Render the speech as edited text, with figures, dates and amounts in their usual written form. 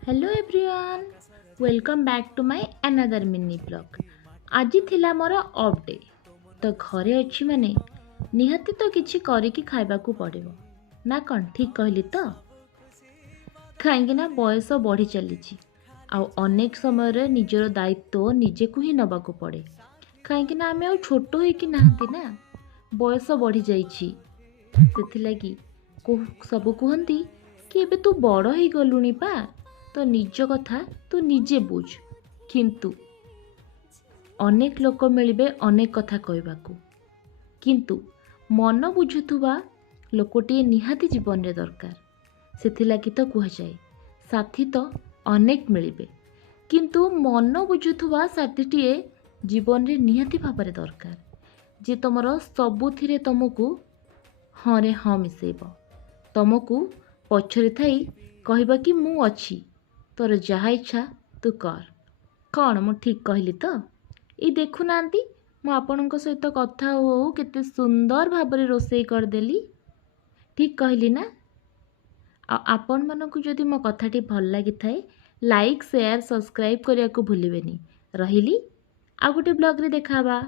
Hello everyone, welcome back to my another mini blog. आज थिला more of day तो घरे अच्छी माने निहाती तो किछि करिकी खाइबाकू पड़िबो ना कौन ठीक कहली तो कहीं ना बयस बढ़ी चली आउ अनेक समय रे निजर दायित्व निजे को ही नबाकू पड़े कहीं ना आम छोट होना बयस बढ़ी जाइछि सेथिलागी सब कहती कि एबे तू बड़ हो गलुनी पा तो निज कथा तू निजे बुझ किंतु अनेक लोक मिलबे अनेक कथा कहबाकू किंतु मन बुझुथुबा लोकटिए निहाती जीवन रे दरकार सेथिलागी तो कह जाए साथी तो अनेक मिलबे किंतु मन बुझुथुबा साथीटिए जीवन रे निहाती भाବରେ दरकार जे तुमर सबुथिरे तुमको हाँ रे हाँ मिसेब तुमको पछरे थाई कहबा कि मु अच्छी तोर जहाँ इच्छा तू कर कौन मु ठीक कहली तो ये देखुना मु आपणों सहित कथा हो केते सुंदर भाବରେ रोषेई करदेली ठीक कहली ना आपण मानकु जदि मो कथाटी भल लगी थाए लाइक शेयर सब्सक्राइब करने को भूलिबेनी रहिली आ गोटे ब्लॉग रे देखाबा।